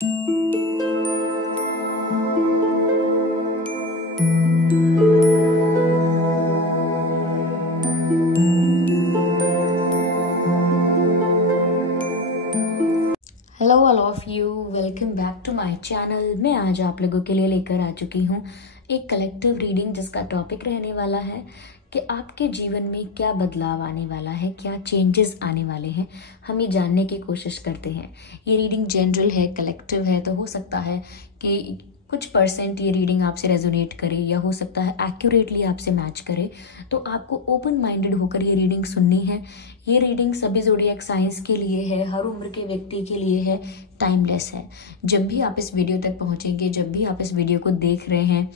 Hello all of you, welcome back to my channel. मैं आज आप लोगों के लिए लेकर आ चुकी हूँ एक कलेक्टिव रीडिंग जिसका टॉपिक रहने वाला है कि आपके जीवन में क्या बदलाव आने वाला है, क्या चेंजेस आने वाले हैं, हम ये जानने की कोशिश करते हैं। ये रीडिंग जनरल है, कलेक्टिव है, तो हो सकता है कि कुछ परसेंट ये रीडिंग आपसे रेजोनेट करे या हो सकता है एक्यूरेटली आपसे मैच करे। तो आपको ओपन माइंडेड होकर ये रीडिंग सुननी है। ये रीडिंग सभी ज़ोडिएक साइंस के लिए है, हर उम्र के व्यक्ति के लिए है, टाइमलेस है। जब भी आप इस वीडियो तक पहुंचेंगे, जब भी आप इस वीडियो को देख रहे हैं,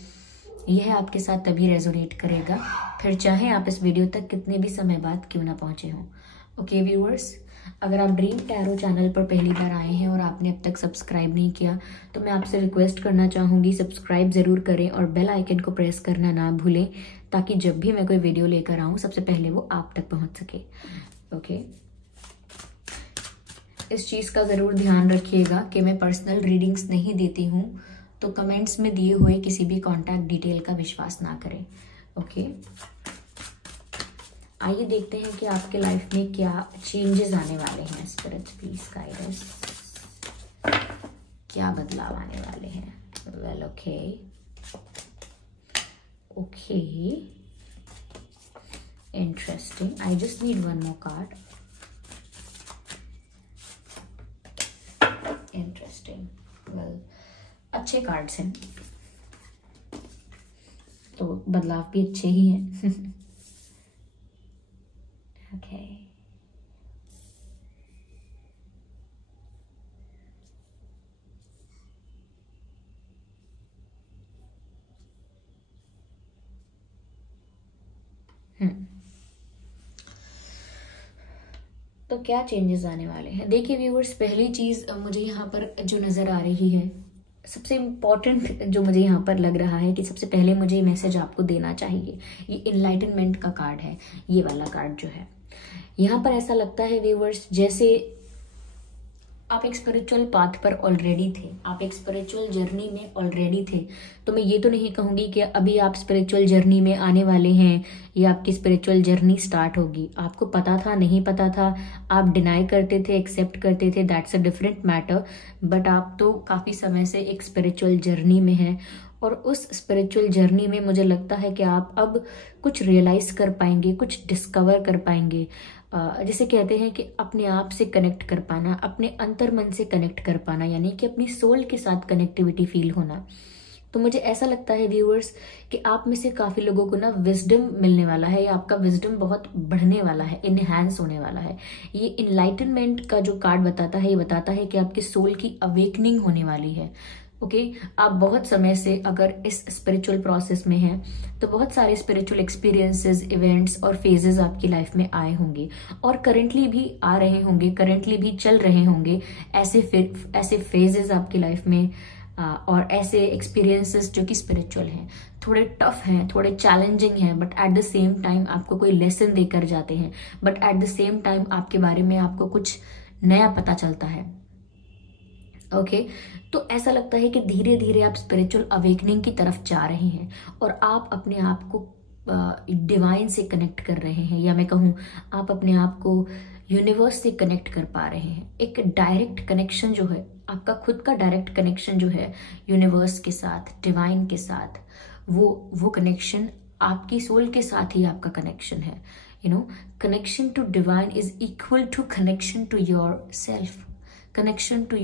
यह आपके साथ तभी रेजोनेट करेगा, फिर चाहे आप इस वीडियो तक कितने भी समय बाद क्यों ना पहुंचे हों। ओके व्यूअर्स, अगर आप ड्रीम टैरो चैनल पर पहली बार आए हैं और आपने अब तक सब्सक्राइब नहीं किया तो मैं आपसे रिक्वेस्ट करना चाहूँगी, सब्सक्राइब ज़रूर करें और बेल आइकन को प्रेस करना ना भूलें, ताकि जब भी मैं कोई वीडियो लेकर आऊँ सबसे पहले वो आप तक पहुँच सके। ओके, इस चीज़ का ज़रूर ध्यान रखिएगा कि मैं पर्सनल रीडिंग्स नहीं देती हूँ, तो कमेंट्स में दिए हुए किसी भी कॉन्टैक्ट डिटेल का विश्वास ना करें। ओके, आइए देखते हैं कि आपके लाइफ में क्या चेंजेस आने वाले हैं। स्पिरिट प्लीज गाइड अस, क्या बदलाव आने वाले हैं। Well okay okay, interesting. I just need one more card. Interesting, well अच्छे कार्ड्स हैं, तो बदलाव भी अच्छे ही हैं। Okay. तो क्या चेंजेस आने वाले हैं। देखिए व्यूअर्स, पहली चीज मुझे यहाँ पर जो नजर आ रही है, सबसे इम्पॉर्टेंट जो मुझे यहाँ पर लग रहा है कि सबसे पहले मुझे ये मैसेज आपको देना चाहिए, ये इनलाइटनमेंट का कार्ड है। ये वाला कार्ड जो है यहाँ पर, ऐसा लगता है व्यूअर्स जैसे आप एक स्पिरिचुअल पाथ पर ऑलरेडी थे, आप एक स्पिरिचुअल जर्नी में ऑलरेडी थे। तो मैं ये तो नहीं कहूँगी कि अभी आप स्पिरिचुअल जर्नी में आने वाले हैं या आपकी स्पिरिचुअल जर्नी स्टार्ट होगी। आपको पता था, नहीं पता था, आप डिनाई करते थे, एक्सेप्ट करते थे, that's a different matter, but आप तो काफ़ी समय से एक स्पिरिचुअल जर्नी में हैं। और उस स्पिरिचुअल जर्नी में मुझे लगता है कि आप अब कुछ रियलाइज कर पाएंगे, कुछ डिस्कवर कर पाएंगे। जैसे कहते हैं कि अपने आप से कनेक्ट कर पाना, अपने अंतर मन से कनेक्ट कर पाना, यानी कि अपनी सोल के साथ कनेक्टिविटी फील होना। तो मुझे ऐसा लगता है व्यूअर्स कि आप में से काफ़ी लोगों को ना विजडम मिलने वाला है, या आपका विजडम बहुत बढ़ने वाला है, इनहैंस होने वाला है। ये इनलाइटनमेंट का जो कार्ड बताता है, ये बताता है कि आपकी सोल की अवेकनिंग होने वाली है। ओके, आप बहुत समय से अगर इस स्पिरिचुअल प्रोसेस में हैं तो बहुत सारे स्पिरिचुअल एक्सपीरियंसेस, इवेंट्स और फेजेस आपकी लाइफ में आए होंगे और करंटली भी आ रहे होंगे, करंटली भी चल रहे होंगे ऐसे फेजेस आपकी लाइफ में, और ऐसे एक्सपीरियंसेस जो कि स्पिरिचुअल हैं, थोड़े टफ हैं, थोड़े चैलेंजिंग हैं, but at the same time आपको कोई लेसन देकर जाते हैं, but at the same time आपके बारे में आपको कुछ नया पता चलता है। ओके, तो ऐसा लगता है कि धीरे धीरे आप स्पिरिचुअल अवेकनिंग की तरफ जा रहे हैं और आप अपने आप को डिवाइन से कनेक्ट कर रहे हैं, या मैं कहूँ आप अपने आप को यूनिवर्स से कनेक्ट कर पा रहे हैं। एक डायरेक्ट कनेक्शन जो है, आपका खुद का डायरेक्ट कनेक्शन जो है यूनिवर्स के साथ, डिवाइन के साथ, वो कनेक्शन आपकी सोल के साथ ही आपका कनेक्शन है। Connection to divine is equal to connection to your self, connection to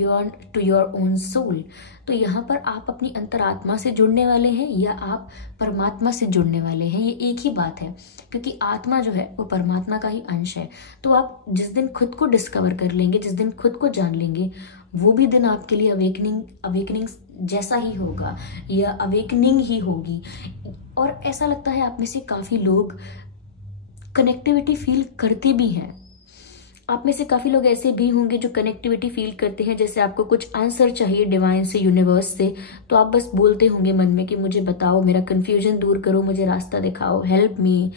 your own soul. तो यहाँ पर आप अपनी अंतरात्मा से जुड़ने वाले हैं या आप परमात्मा से जुड़ने वाले हैं, ये एक ही बात है, क्योंकि आत्मा जो है वो परमात्मा का ही अंश है। तो आप जिस दिन खुद को डिस्कवर कर लेंगे, जिस दिन खुद को जान लेंगे, वो भी दिन आपके लिए अवेकनिंग जैसा ही होगा या अवेकनिंग ही होगी। और ऐसा लगता है आप में से काफ़ी लोग कनेक्टिविटी फील करते भी हैं। आप में से काफ़ी लोग ऐसे भी होंगे जो कनेक्टिविटी फील करते हैं, जैसे आपको कुछ आंसर चाहिए डिवाइन से, यूनिवर्स से, तो आप बस बोलते होंगे मन में कि मुझे बताओ, मेरा कन्फ्यूजन दूर करो, मुझे रास्ता दिखाओ, हेल्प मी,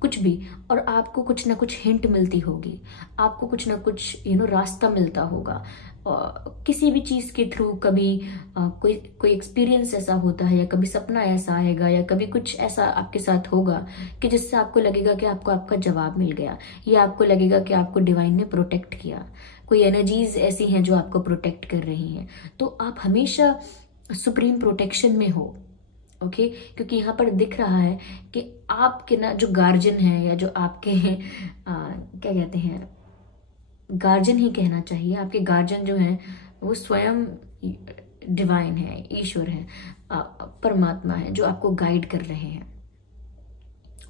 कुछ भी। और आपको कुछ ना कुछ हिंट मिलती होगी, आपको कुछ ना कुछ रास्ता मिलता होगा। किसी भी चीज के थ्रू कभी कोई एक्सपीरियंस ऐसा होता है, या कभी सपना ऐसा आएगा, या कभी कुछ ऐसा आपके साथ होगा कि जिससे आपको लगेगा कि आपको आपका जवाब मिल गया, या आपको लगेगा कि आपको डिवाइन ने प्रोटेक्ट किया। कोई एनर्जीज ऐसी हैं जो आपको प्रोटेक्ट कर रही हैं, तो आप हमेशा सुप्रीम प्रोटेक्शन में हो। ओके क्योंकि यहाँ पर दिख रहा है कि आपके ना जो गार्जियन है, या जो आपके क्या कहते हैं, गार्जियन ही कहना चाहिए, आपके गार्जियन जो हैं वो स्वयं डिवाइन है, ईश्वर है, परमात्मा है, जो आपको गाइड कर रहे हैं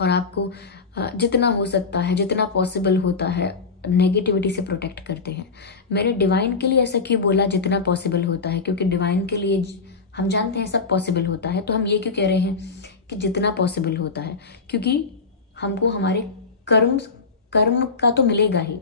और आपको जितना हो सकता है, जितना पॉसिबल होता है, नेगेटिविटी से प्रोटेक्ट करते हैं। मैंने डिवाइन के लिए ऐसा क्यों बोला जितना पॉसिबल होता है, क्योंकि डिवाइन के लिए हम जानते हैं सब पॉसिबल होता है, तो हम ये क्यों कह रहे हैं कि जितना पॉसिबल होता है, क्योंकि हमको हमारे कर्म का तो मिलेगा ही।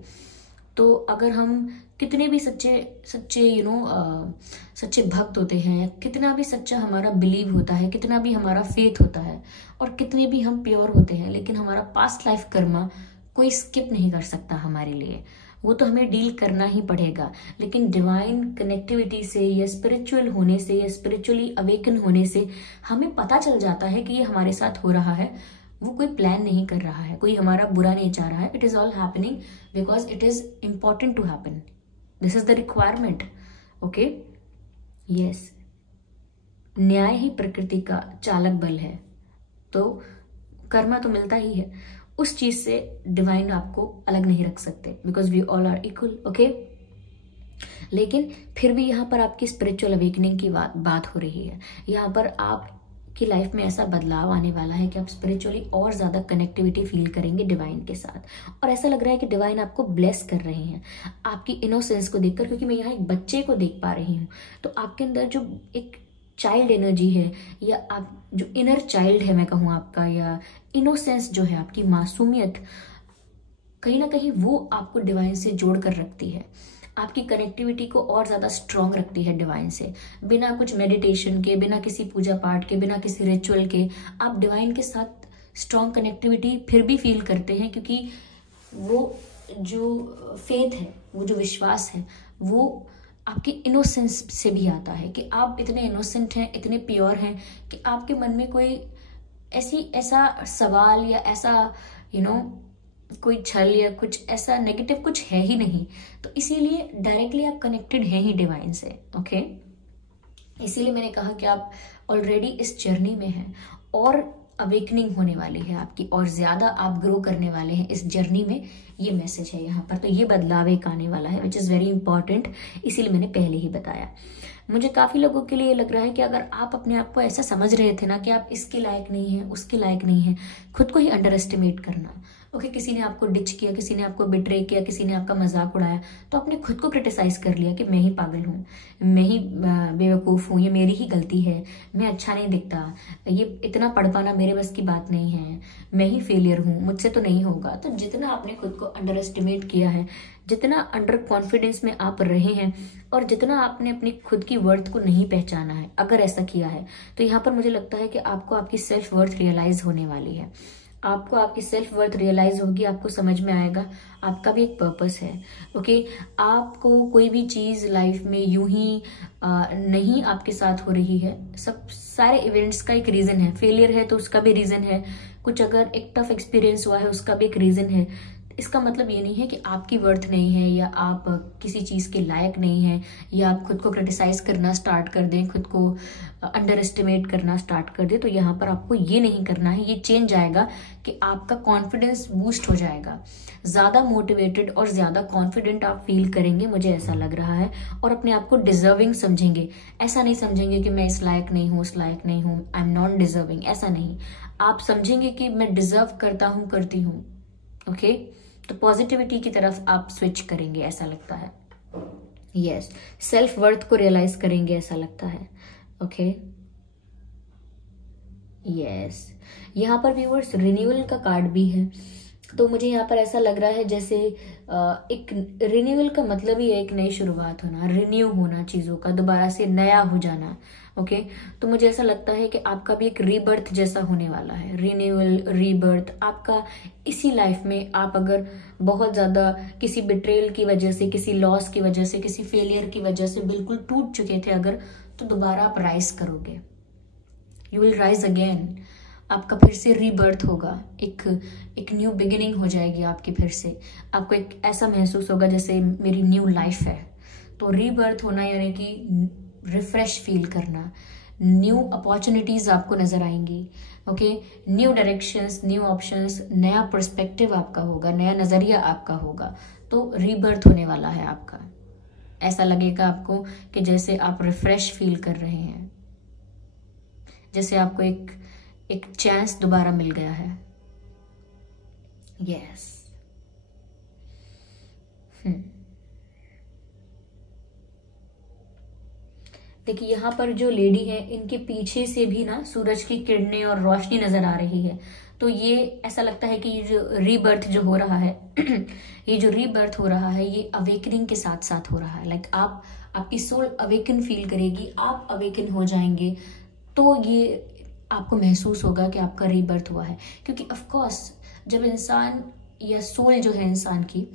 तो अगर हम कितने भी सच्चे सच्चे भक्त होते हैं, कितना भी सच्चा हमारा बिलीव होता है, कितना भी हमारा फेथ होता है, और कितने भी हम प्योर होते हैं, लेकिन हमारा पास्ट लाइफ कर्मा कोई स्किप नहीं कर सकता हमारे लिए, वो तो हमें डील करना ही पड़ेगा। लेकिन डिवाइन कनेक्टिविटी से, या स्पिरिचुअल होने से, या स्पिरिचुअली अवेकन होने से हमें पता चल जाता है कि ये हमारे साथ हो रहा है, वो कोई प्लान नहीं कर रहा है, कोई हमारा बुरा नहीं चाह रहा है। It is all happening because it is important to happen, this is the requirement. Okay yes, न्याय ही प्रकृति का चालक बल है, तो कर्मा तो मिलता ही है, उस चीज से डिवाइन आपको अलग नहीं रख सकते, because we all are equal. Okay लेकिन फिर भी यहाँ पर आपकी स्पिरिचुअल अवेकनिंग की बात हो रही है। यहाँ पर आपकी लाइफ में ऐसा बदलाव आने वाला है कि आप स्पिरिचुअली और ज्यादा कनेक्टिविटी फील करेंगे डिवाइन के साथ, और ऐसा लग रहा है कि डिवाइन आपको ब्लेस कर रहे हैं आपकी इनोसेंस को देखकर, क्योंकि मैं यहाँ एक बच्चे को देख पा रही हूँ। तो आपके अंदर जो एक चाइल्ड एनर्जी है, या आप जो इनर चाइल्ड है मैं कहूँ आपका, या इनोसेंस जो है, आपकी मासूमियत, कहीं ना कहीं वो आपको डिवाइन से जोड़ कर रखती है, आपकी कनेक्टिविटी को और ज्यादा स्ट्रांग रखती है डिवाइन से। बिना कुछ मेडिटेशन के, बिना किसी पूजा पाठ के, बिना किसी रिचुअल के आप डिवाइन के साथ स्ट्रांग कनेक्टिविटी फिर भी फील करते हैं, क्योंकि वो जो फेथ है, वो जो विश्वास है, वो आपकी इनोसेंस से भी आता है कि आप इतने इनोसेंट हैं, इतने प्योर हैं कि आपके मन में कोई ऐसा सवाल या ऐसा कोई छल या कुछ ऐसा नेगेटिव कुछ है ही नहीं। तो इसीलिए डायरेक्टली आप कनेक्टेड हैं ही डिवाइन से। ओके इसीलिए मैंने कहा कि आप ऑलरेडी इस जर्नी में हैं, और अवेकनिंग होने वाली है आपकी, और ज्यादा आप ग्रो करने वाले हैं इस जर्नी में, ये मैसेज है यहाँ पर। तो ये बदलाव एक आने वाला है, विच इज वेरी इंपॉर्टेंट, इसीलिए मैंने पहले ही बताया। मुझे काफी लोगों के लिए लग रहा है कि अगर आप अपने आप को ऐसा समझ रहे थे ना कि आप इसके लायक नहीं है, उसके लायक नहीं है, खुद को ही अंडर एस्टिमेट करना। ओके किसी ने आपको डिच किया, किसी ने आपको बिट्रे किया, किसी ने आपका मजाक उड़ाया, तो आपने खुद को क्रिटिसाइज कर लिया कि मैं ही पागल हूँ, मैं ही बेवकूफ़ हूँ, ये मेरी ही गलती है, मैं अच्छा नहीं दिखता, ये इतना पढ़ पाना मेरे बस की बात नहीं है, मैं ही फेलियर हूँ, मुझसे तो नहीं होगा। तो जितना आपने खुद को अंडर एस्टिमेट किया है, जितना अंडर कॉन्फिडेंस में आप रहे हैं, और जितना आपने अपनी खुद की वर्थ को नहीं पहचाना है, अगर ऐसा किया है, तो यहाँ पर मुझे लगता है कि आपको आपकी सेल्फ वर्थ रियलाइज होने वाली है। आपको आपकी सेल्फ वर्थ रियलाइज होगी, आपको समझ में आएगा आपका भी एक पर्पस है। ओके आपको कोई भी चीज लाइफ में यूं ही नहीं आपके साथ हो रही है, सब सारे इवेंट्स का एक रीजन है। फेलियर है तो उसका भी रीजन है, कुछ अगर एक टफ एक्सपीरियंस हुआ है उसका भी एक रीजन है। इसका मतलब ये नहीं है कि आपकी वर्थ नहीं है, या आप किसी चीज के लायक नहीं है, या आप खुद को क्रिटिसाइज करना स्टार्ट कर दें, खुद को अंडर एस्टिमेट करना स्टार्ट कर दें। तो यहाँ पर आपको ये नहीं करना है, ये चेंज आएगा कि आपका कॉन्फिडेंस बूस्ट हो जाएगा, ज्यादा मोटिवेटेड और ज्यादा कॉन्फिडेंट आप फील करेंगे, मुझे ऐसा लग रहा है, और अपने आप को डिजर्विंग समझेंगे। ऐसा नहीं समझेंगे कि मैं इस लायक नहीं हूँ, उस लायक नहीं हूँ, आई एम नॉन डिजर्विंग, ऐसा नहीं। आप समझेंगे कि मैं डिजर्व करता हूँ, करती हूँ। ओके तो पॉजिटिविटी की तरफ आप स्विच करेंगे, ऐसा लगता है। यस सेल्फ वर्थ को रियलाइज करेंगे, ऐसा लगता है। ओके यस यहाँ पर व्यूअर्स रिन्यूअल का कार्ड भी है, तो मुझे यहाँ पर ऐसा लग रहा है जैसे एक रिन्यूअल का मतलब ही है एक नई शुरुआत होना, रिन्यू होना, चीज़ों का दोबारा से नया हो जाना। ओके, तो मुझे ऐसा लगता है कि आपका भी एक रीबर्थ जैसा होने वाला है, रिन्यूअल, रीबर्थ आपका इसी लाइफ में। आप अगर बहुत ज़्यादा किसी बिट्रेल की वजह से, किसी लॉस की वजह से, किसी फेलियर की वजह से बिल्कुल टूट चुके थे अगर, तो दोबारा आप राइज करोगे, यू विल राइज अगेन। आपका फिर से रीबर्थ होगा, एक न्यू बिगिनिंग हो जाएगी आपकी फिर से। आपको एक ऐसा महसूस होगा जैसे मेरी न्यू लाइफ है। तो रीबर्थ होना यानी कि रिफ्रेश फील करना, न्यू अपॉर्चुनिटीज आपको नजर आएंगी। Okay, new directions, new options, नया पर्सपेक्टिव आपका होगा, नया नजरिया आपका होगा। तो रीबर्थ होने वाला है आपका। ऐसा लगेगा आपको कि जैसे आप रिफ्रेश फील कर रहे हैं, जैसे आपको एक चांस दोबारा मिल गया है। यस। देखिए यहाँ पर जो लेडी है, इनके पीछे से भी ना सूरज की किरणें और रोशनी नजर आ रही है। तो ये ऐसा लगता है कि ये जो रीबर्थ जो हो रहा है ये जो रीबर्थ हो रहा है, ये अवेकनिंग के साथ साथ हो रहा है। लाइक आपकी सोल अवेकन फील करेगी, आप अवेकन हो जाएंगे। तो ये आपको महसूस होगा कि आपका रीबर्थ हुआ है। क्योंकि ऑफ कोर्स जब इंसान या सोल जो है इंसान की,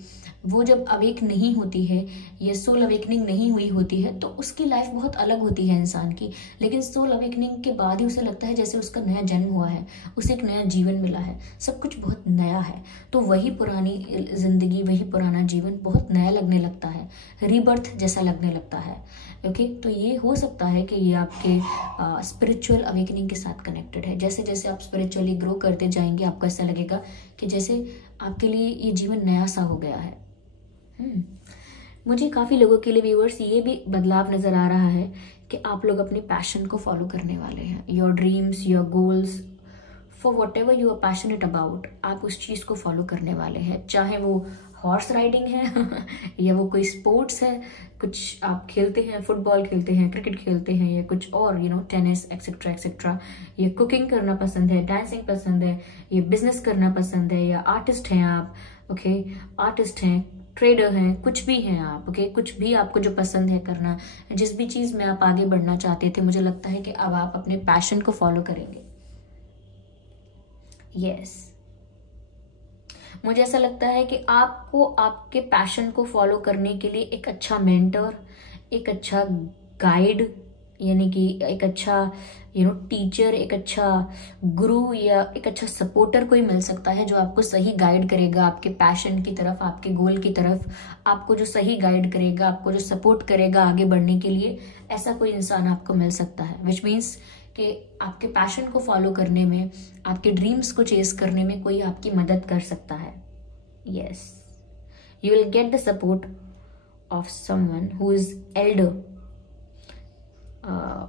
वो जब अवेक नहीं होती है या सोल अवेकनिंग नहीं हुई होती है, तो उसकी लाइफ बहुत अलग होती है इंसान की। लेकिन सोल अवेकनिंग के बाद ही उसे लगता है जैसे उसका नया जन्म हुआ है, उसे एक नया जीवन मिला है, सब कुछ बहुत नया है। तो वही पुरानी जिंदगी, वही पुराना जीवन बहुत नया लगने लगता है, रीबर्थ जैसा लगने लगता है। ओके, तो ये हो सकता है कि ये आपके स्पिरिचुअल अवेकनिंग के साथ कनेक्टेड है। जैसे जैसे आप स्पिरिचुअली ग्रो करते जाएंगे, आपको ऐसा लगेगा कि जैसे आपके लिए ये जीवन नया सा हो गया है। मुझे काफ़ी लोगों के लिए व्यूअर्स ये भी बदलाव नज़र आ रहा है कि आप लोग अपने पैशन को फॉलो करने वाले हैं। Your dreams, your goals, for whatever you are passionate about, आप उस चीज़ को फॉलो करने वाले हैं। चाहे वो हॉर्स राइडिंग है या वो कोई स्पोर्ट्स है, कुछ आप खेलते हैं, फुटबॉल खेलते हैं, क्रिकेट खेलते हैं, या कुछ और टेनिस एक्सेट्रा एक्सेट्रा, या कुकिंग करना पसंद है, डांसिंग पसंद है, या बिजनेस करना पसंद है, या आर्टिस्ट हैं आप। ओके, आर्टिस्ट हैं, ट्रेडर हैं, कुछ भी हैं आप। ओके, कुछ भी आपको जो पसंद है करना, जिस भी चीज़ में आप आगे बढ़ना चाहते थे, मुझे लगता है कि अब आप अपने पैशन को फॉलो करेंगे। यस, मुझे ऐसा लगता है कि आपको आपके पैशन को फॉलो करने के लिए एक अच्छा मेंटर, एक अच्छा गाइड, यानी कि एक अच्छा टीचर, एक अच्छा गुरु या एक अच्छा सपोर्टर कोई मिल सकता है जो आपको सही गाइड करेगा आपके पैशन की तरफ, आपके गोल की तरफ। आपको जो सही गाइड करेगा, आपको जो सपोर्ट करेगा आगे बढ़ने के लिए, ऐसा कोई इंसान आपको मिल सकता है। विच मीन्स कि आपके पैशन को फॉलो करने में, आपके ड्रीम्स को चेस करने में कोई आपकी मदद कर सकता है। Yes, you will get the support of someone who is elder,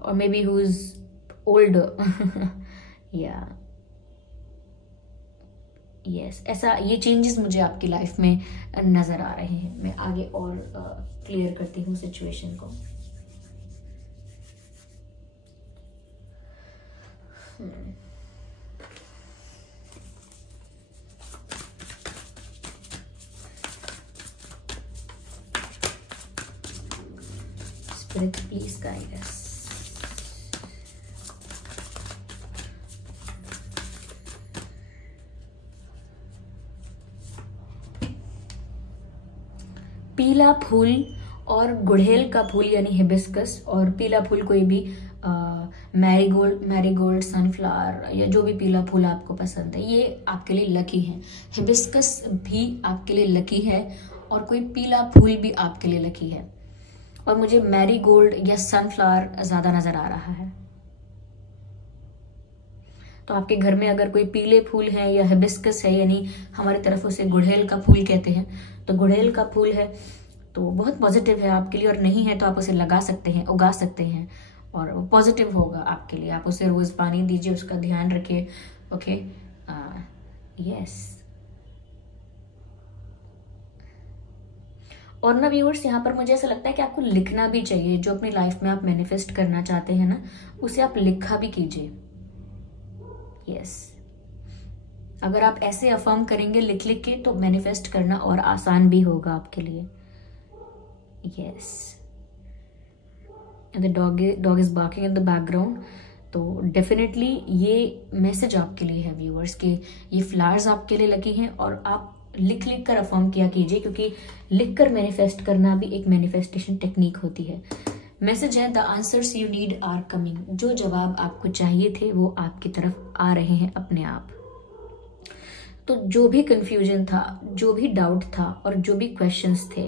or maybe who is older. Yeah, yes, ऐसा ये चेंजेस मुझे आपकी लाइफ में नजर आ रहे हैं। मैं आगे और क्लियर करती हूँ सिचुएशन को। Spirit, please guide us. पीला फूल और गुड़हेल का फूल यानी हिबिस्कस, और पीला फूल कोई भी मैरीगोल्ड, सनफ्लावर, या जो भी पीला फूल आपको पसंद है, ये आपके लिए लकी है। हिबिस्कस भी आपके लिए लकी है, और कोई पीला फूल भी आपके लिए लकी है। और मुझे मैरीगोल्ड या सनफ्लावर ज्यादा नजर आ रहा है। तो आपके घर में अगर कोई पीले फूल है या हिबिस्कस है, यानी हमारी तरफ उसे गुड़हेल का फूल कहते हैं, तो गुड़हेल का फूल है तो बहुत पॉजिटिव है आपके लिए। और नहीं है तो आप उसे लगा सकते हैं, उगा सकते हैं, और पॉजिटिव होगा आपके लिए। आप उसे रोज पानी दीजिए, उसका ध्यान रखिए। Okay, yes. और ना व्यूअर्स, यहाँ पर मुझे ऐसा लगता है कि आपको लिखना भी चाहिए। जो अपनी लाइफ में आप मैनिफेस्ट करना चाहते हैं ना, उसे आप लिखा भी कीजिए। यस, अगर आप ऐसे अफर्म करेंगे लिख लिख के तो मैनिफेस्ट करना और आसान भी होगा आपके लिए। Yes, the dog is barking in the background. तो डेफिनेटली ये मैसेज आपके लिए है व्यूअर्स कि ये फ्लावर्स आपके लिए लकी हैं, और आप लिख लिख कर अफर्म किया कीजिए, क्योंकि लिख कर मैनिफेस्ट करना भी एक मैनिफेस्टेशन टेक्निक होती है। मैसेज है the answers you need are coming. जो जवाब आपको चाहिए थे वो आपकी तरफ आ रहे हैं अपने आप। तो जो भी कंफ्यूजन था, जो भी डाउट था और जो भी क्वेश्चंस थे,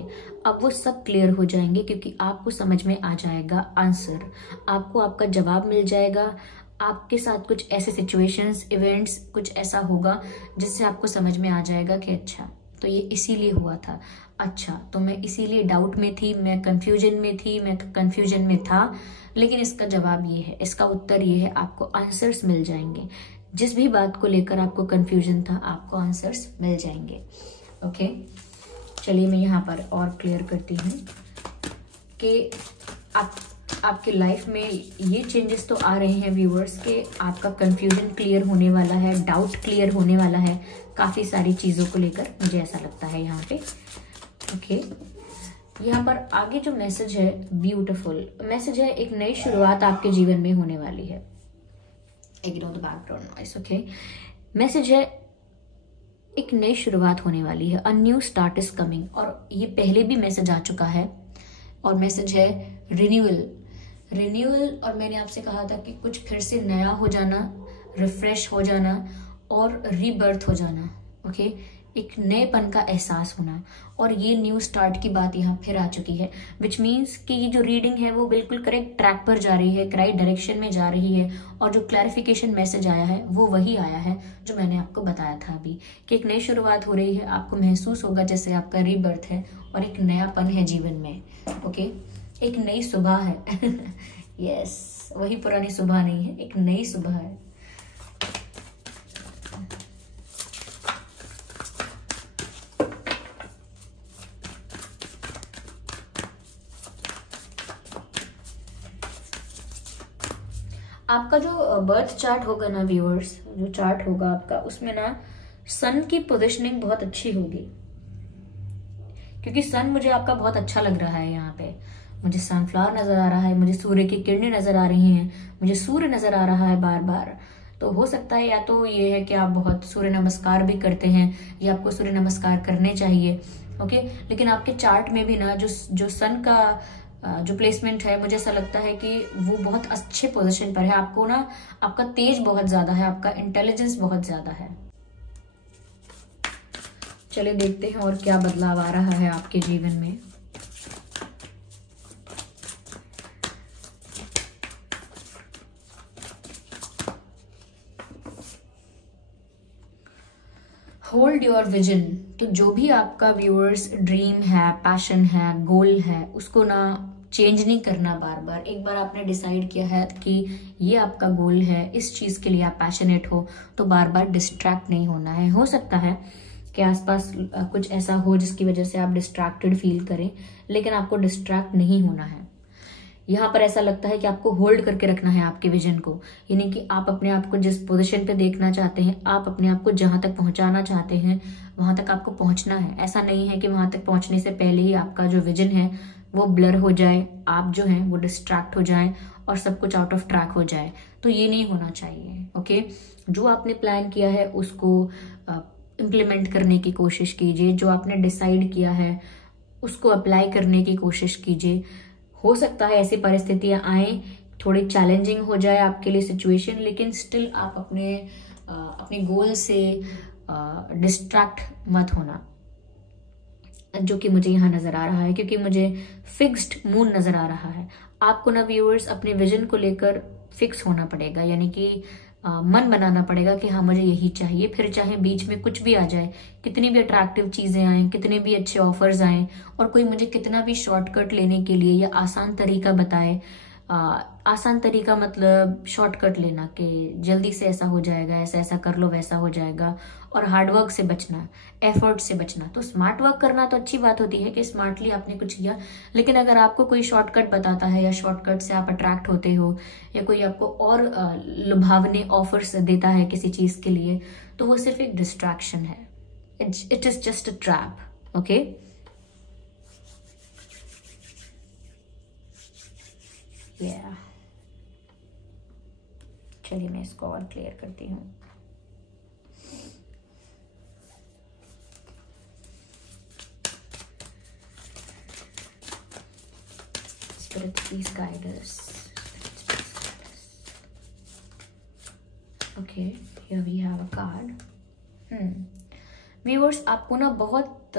अब वो सब क्लियर हो जाएंगे, क्योंकि आपको समझ में आ जाएगा आंसर, आपको आपका जवाब मिल जाएगा। आपके साथ कुछ ऐसे सिचुएशंस, इवेंट्स, कुछ ऐसा होगा जिससे आपको समझ में आ जाएगा कि अच्छा तो ये इसीलिए हुआ था, अच्छा तो मैं इसीलिए डाउट में थी, मैं कंफ्यूजन में थी, मैं कंफ्यूजन में था, लेकिन इसका जवाब ये है, इसका उत्तर ये है। आपको आंसर्स मिल जाएंगे। जिस भी बात को लेकर आपको कंफ्यूजन था, आपको आंसर्स मिल जाएंगे। ओके, चलिए मैं यहाँ पर और क्लियर करती हूँ कि आपके लाइफ में ये चेंजेस तो आ रहे हैं व्यूअर्स के आपका कंफ्यूजन क्लियर होने वाला है, डाउट क्लियर होने वाला है काफ़ी सारी चीज़ों को लेकर, मुझे ऐसा लगता है यहाँ पे। ओके, यहाँ पर आगे जो मैसेज है, ब्यूटीफुल मैसेज है, एक नई शुरुआत आपके जीवन में होने वाली है। Ignore the background noise. Okay, message है एक नई शुरुआत होने वाली है, a new start is coming. और ये पहले भी मैसेज आ चुका है, और मैसेज है रिन्यूअल। और मैंने आपसे कहा था कि कुछ फिर से नया हो जाना, रिफ्रेश हो जाना और रीबर्थ हो जाना। ओके, एक नएपन का एहसास होना, और ये न्यू स्टार्ट की बात यहाँ फिर आ चुकी है, विच मीन्स कि ये जो रीडिंग है वो बिल्कुल करेक्ट ट्रैक पर जा रही है, राइट डायरेक्शन में जा रही है। और जो क्लैरिफिकेशन मैसेज आया है वो वही आया है जो मैंने आपको बताया था अभी, कि एक नई शुरुआत हो रही है। आपको महसूस होगा जैसे आपका रीबर्थ है और एक नयापन है जीवन में। ओके, एक नई सुबह है। यस, वही पुरानी सुबह नहीं है, एक नई सुबह है। आपका जो बर्थ चार्ट होगा ना व्यूअर्स, जो चार्ट होगा आपका, उसमें ना सन की पोजीशनिंग बहुत अच्छी होगी, क्योंकि सन मुझे आपका बहुत अच्छा लग रहा है। यहाँ पे मुझे सनफ्लावर नजर आ रहा है, मुझे सूर्य की किरणें नजर आ रही हैं, मुझे सूर्य नजर आ रहा है बार बार। तो हो सकता है या तो ये है कि आप बहुत सूर्य नमस्कार भी करते हैं, या आपको सूर्य नमस्कार करने चाहिए। ओके, लेकिन आपके चार्ट में भी ना जो सन का जो प्लेसमेंट है, मुझे ऐसा लगता है कि वो बहुत अच्छे पोजीशन पर है। आपको ना आपका तेज बहुत ज्यादा है, आपका इंटेलिजेंस बहुत ज्यादा है। चलिए देखते हैं और क्या बदलाव आ रहा है आपके जीवन में। Hold your vision. तो जो भी आपका व्यूअर्स ड्रीम है, पैशन है, गोल है, उसको ना चेंज नहीं करना बार बार। एक बार आपने डिसाइड किया है कि ये आपका गोल है, इस चीज के लिए आप पैशनेट हो, तो बार बार डिस्ट्रैक्ट नहीं होना है। हो सकता है कि आसपास कुछ ऐसा हो जिसकी वजह से आप डिस्ट्रैक्टेड फील करें, लेकिन आपको डिस्ट्रैक्ट नहीं होना है। यहाँ पर ऐसा लगता है कि आपको होल्ड करके रखना है आपके विजन को, यानी कि आप अपने आप को जिस पोजीशन पे देखना चाहते हैं, आप अपने आप को जहां तक पहुंचाना चाहते हैं, वहां तक आपको पहुंचना है। ऐसा नहीं है कि वहां तक पहुंचने से पहले ही आपका जो विजन है वो ब्लर हो जाए, आप जो है वो डिस्ट्रैक्ट हो जाए और सब कुछ आउट ऑफ ट्रैक हो जाए। तो ये नहीं होना चाहिए। ओके, जो आपने प्लान किया है उसको इम्प्लीमेंट करने की कोशिश कीजिए, जो आपने डिसाइड किया है उसको अप्लाई करने की कोशिश कीजिए। हो सकता है ऐसी परिस्थितियां आए, थोड़ी चैलेंजिंग हो जाए आपके लिए सिचुएशन, लेकिन स्टिल आप अपने गोल से डिस्ट्रैक्ट मत होना, जो कि मुझे यहाँ नजर आ रहा है, क्योंकि मुझे फिक्स्ड मून नजर आ रहा है। आपको ना व्यूअर्स अपने विजन को लेकर फिक्स होना पड़ेगा, यानी कि मन बनाना पड़ेगा कि हाँ मुझे यही चाहिए। फिर चाहे बीच में कुछ भी आ जाए, कितनी भी अट्रैक्टिव चीजें आए, कितने भी अच्छे ऑफर्स आए, और कोई मुझे कितना भी शॉर्टकट लेने के लिए या आसान तरीका बताए, आसान तरीका मतलब शॉर्टकट लेना कि जल्दी से ऐसा हो जाएगा, ऐसा ऐसा कर लो वैसा हो जाएगा, और हार्डवर्क से बचना, एफर्ट से बचना। तो स्मार्ट वर्क करना तो अच्छी बात होती है कि स्मार्टली आपने कुछ किया, लेकिन अगर आपको कोई शॉर्टकट बताता है या शॉर्टकट से आप अट्रैक्ट होते हो या कोई आपको और लुभावने ऑफर्स देता है किसी चीज के लिए, तो वो सिर्फ एक डिस्ट्रैक्शन है। It is just a trap. Okay, चलिए मैं इसको और क्लियर करती हूँ। Spirit, please guide us. Okay, here we have a card. Viewers, आपको ना बहुत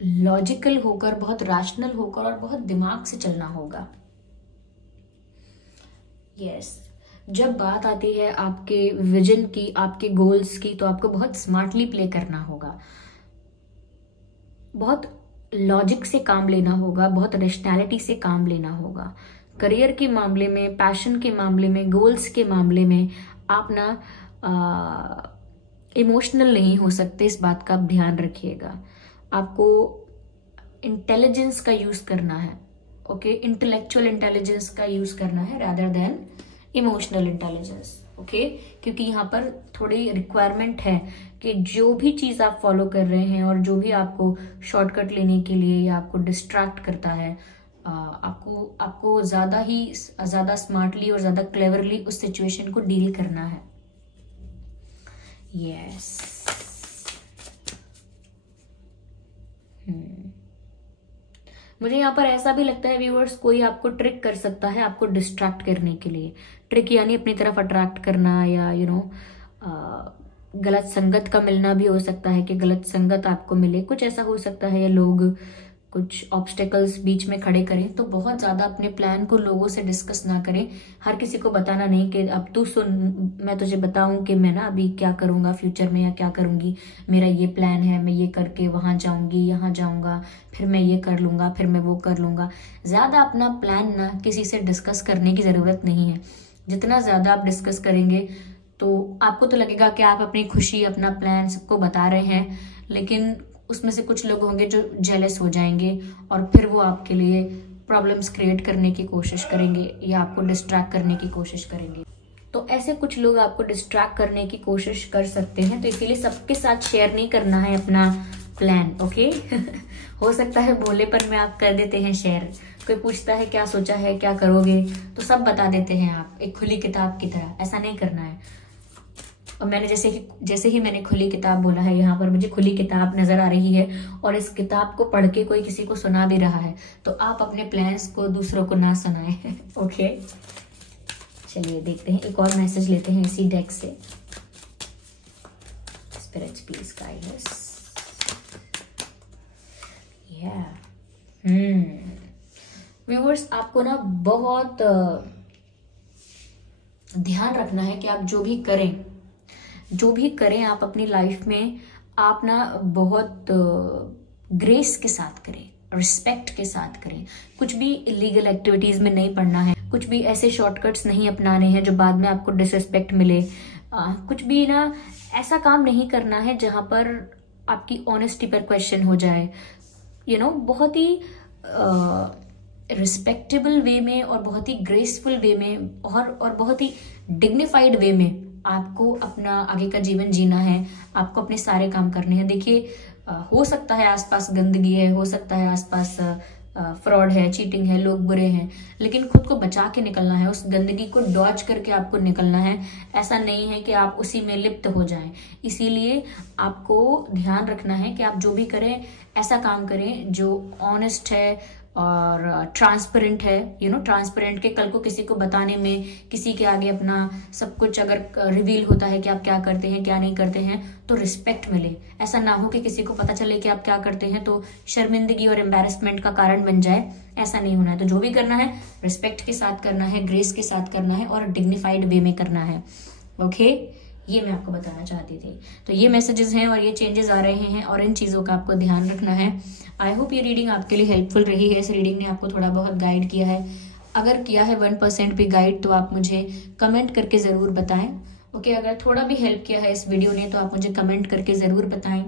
लॉजिकल होकर, बहुत रैशनल होकर और बहुत दिमाग से चलना होगा। यस, जब बात आती है आपके विजन की, आपके गोल्स की, तो आपको बहुत स्मार्टली प्ले करना होगा, बहुत लॉजिक से काम लेना होगा, बहुत रैशनैलिटी से काम लेना होगा। करियर के मामले में, पैशन के मामले में, गोल्स के मामले में आप ना इमोशनल नहीं हो सकते, इस बात का आप ध्यान रखिएगा। आपको इंटेलिजेंस का यूज करना है, ओके, इंटेलेक्चुअल इंटेलिजेंस का यूज करना है rather than emotional intelligence, okay, क्योंकि यहाँ पर थोड़ी रिक्वायरमेंट है कि जो भी चीज आप फॉलो कर रहे हैं और जो भी आपको शॉर्टकट लेने के लिए या आपको डिस्ट्रैक्ट करता है, आपको ज्यादा स्मार्टली और ज्यादा क्लेवरली उस सिचुएशन को डील करना है। यस, मुझे यहाँ पर ऐसा भी लगता है व्यूअर्स, कोई आपको ट्रिक कर सकता है आपको डिस्ट्रैक्ट करने के लिए। ट्रिक यानी अपनी तरफ अट्रैक्ट करना, या गलत संगत का मिलना भी हो सकता है कि गलत संगत आपको मिले, कुछ ऐसा हो सकता है, या लोग कुछ ऑब्स्टेकल्स बीच में खड़े करें। तो बहुत ज्यादा अपने प्लान को लोगों से डिस्कस ना करें, हर किसी को बताना नहीं कि अब तू सुन, मैं तुझे बताऊं कि मैं ना अभी क्या करूंगा फ्यूचर में या क्या करूंगी, मेरा ये प्लान है, मैं ये करके वहां जाऊंगी, यहाँ जाऊंगा, फिर मैं ये कर लूंगा, फिर मैं वो कर लूंगा। ज्यादा अपना प्लान ना किसी से डिस्कस करने की जरूरत नहीं है। जितना ज्यादा आप डिस्कस करेंगे तो आपको तो लगेगा कि आप अपनी खुशी, अपना प्लान सबको बता रहे हैं, लेकिन उसमें से कुछ लोग होंगे जो जेलस हो जाएंगे और फिर वो आपके लिए प्रॉब्लम्स क्रिएट करने की कोशिश करेंगे या आपको डिस्ट्रैक्ट करने की कोशिश करेंगे। तो ऐसे कुछ लोग आपको डिस्ट्रैक्ट करने की कोशिश कर सकते हैं, तो इसीलिए सबके साथ शेयर नहीं करना है अपना प्लान, ओके। हो सकता है भोलेपन में आप कर देते हैं शेयर, कोई पूछता है क्या सोचा है, क्या करोगे, तो सब बता देते हैं आप, एक खुली किताब की तरह। ऐसा नहीं करना है। और मैंने जैसे ही मैंने खुली किताब बोला है, यहाँ पर मुझे खुली किताब नजर आ रही है, और इस किताब को पढ़ के कोई किसी को सुना भी रहा है, तो आप अपने प्लान्स को दूसरों को ना सुनाए, ओके। चलिए देखते हैं, एक और मैसेज लेते हैं इसी डेक से। Spirits please guide us. Viewers, आपको ना बहुत ध्यान रखना है कि आप जो भी करें आप अपनी लाइफ में, आप ना बहुत ग्रेस के साथ करें, रिस्पेक्ट के साथ करें। कुछ भी इलीगल एक्टिविटीज में नहीं पड़ना है, कुछ भी ऐसे शॉर्टकट्स नहीं अपनाने हैं जो बाद में आपको डिसरिस्पेक्ट मिले। कुछ भी ना ऐसा काम नहीं करना है जहां पर आपकी ऑनेस्टी पर क्वेश्चन हो जाए। बहुत ही रिस्पेक्टेबल वे में और बहुत ही ग्रेसफुल वे में और बहुत ही डिग्निफाइड वे में आपको अपना आगे का जीवन जीना है, आपको अपने सारे काम करने हैं। देखिए, हो सकता है आसपास गंदगी है, हो सकता है आसपास फ्रॉड है, चीटिंग है, लोग बुरे हैं, लेकिन खुद को बचा के निकलना है, उस गंदगी को डॉज करके आपको निकलना है। ऐसा नहीं है कि आप उसी में लिप्त हो जाएं। इसीलिए आपको ध्यान रखना है कि आप जो भी करें ऐसा काम करें जो ऑनेस्ट है और ट्रांसपेरेंट है। ट्रांसपेरेंट के कल को किसी को बताने में, किसी के आगे अपना सब कुछ अगर रिवील होता है कि आप क्या करते हैं क्या नहीं करते हैं, तो रिस्पेक्ट मिले। ऐसा ना हो कि किसी को पता चले कि आप क्या करते हैं तो शर्मिंदगी और एम्बैरेसमेंट का कारण बन जाए। ऐसा नहीं होना है। तो जो भी करना है रिस्पेक्ट के साथ करना है, ग्रेस के साथ करना है और डिग्निफाइड वे में करना है, ओके। ये मैं आपको बताना चाहती थी। तो ये मैसेजेस हैं और ये चेंजेस आ रहे हैं और इन चीज़ों का आपको ध्यान रखना है। आई होप ये रीडिंग आपके लिए हेल्पफुल रही है। इस रीडिंग ने आपको थोड़ा बहुत गाइड किया है। अगर किया है 1% भी गाइड तो आप मुझे कमेंट करके ज़रूर बताएं। ओके, अगर थोड़ा भी हेल्प किया है इस वीडियो ने तो आप मुझे कमेंट करके ज़रूर बताएं।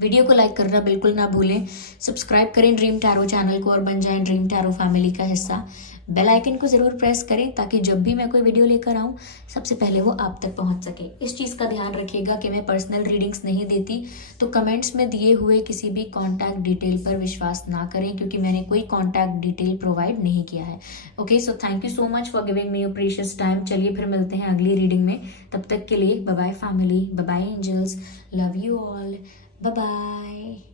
वीडियो को लाइक करना बिल्कुल ना भूलें। सब्सक्राइब करें ड्रीम टैरो चैनल को और बन जाएं ड्रीम टैरो फैमिली का हिस्सा। बेल आइकन को जरूर प्रेस करें ताकि जब भी मैं कोई वीडियो लेकर आऊं सबसे पहले वो आप तक पहुंच सके। इस चीज़ का ध्यान रखिएगा कि मैं पर्सनल रीडिंग्स नहीं देती, तो कमेंट्स में दिए हुए किसी भी कॉन्टैक्ट डिटेल पर विश्वास ना करें क्योंकि मैंने कोई कॉन्टैक्ट डिटेल प्रोवाइड नहीं किया है। Okay, so thank you so much for giving me your precious time. चलिए फिर मिलते हैं अगली रीडिंग में। तब तक के लिए bye bye family, bye bye angels, love you all, bye bye.